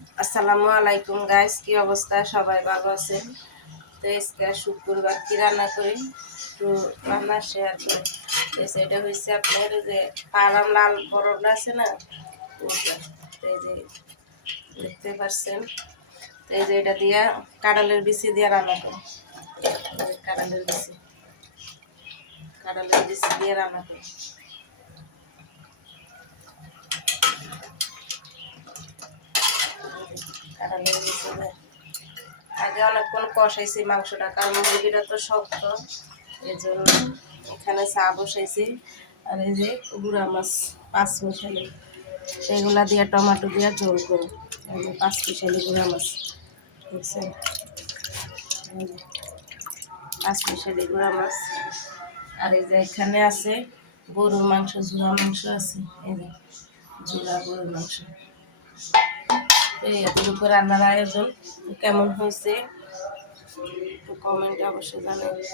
আসসালামু আলাইকুম গাইস, কি অবস্থা? সবাই ভালো আছেন? তো আজকে শুক্রবার কি রান্না করি তো রান্না শেয়ার করি। তো সেটা হচ্ছে আপনার যে পালাম লাল বরফ আছে না, ওটা। তো এই যে দেখতে পাচ্ছেন, তো এই যে এটা দিয়া কাঁঠালের বিচি দিয়ে রান্না করি। কাঁঠালের বিচি দিয়ে রান্না করি। কাঁঠালের বিচি দিয়ে আগে অনেকক্ষণ কষাইছি মাংসটা, কারণ মুরগিটা তো শক্ত, এই জন্য এখানে চা বসাইছি। আর এই যে গুঁড়া মাছ 5 মিশালি, এগুলা দিয়ে টমেটো দিয়ে ঝোল করো। এই যে 5 মিশালি গুঁড়া মাছ, বুঝছেন? এই যে 5 মিশালি গুঁড়া মাছ। আর এই যে এখানে আছে গরুর মাংস, ঝুরা মাংস আছে। এই যে ঝুরা গরুর মাংস। এই এদের উপর রান্নার আয়োজন কেমন হয়েছে একটু কমেন্টে অবশ্যই জানাবেন।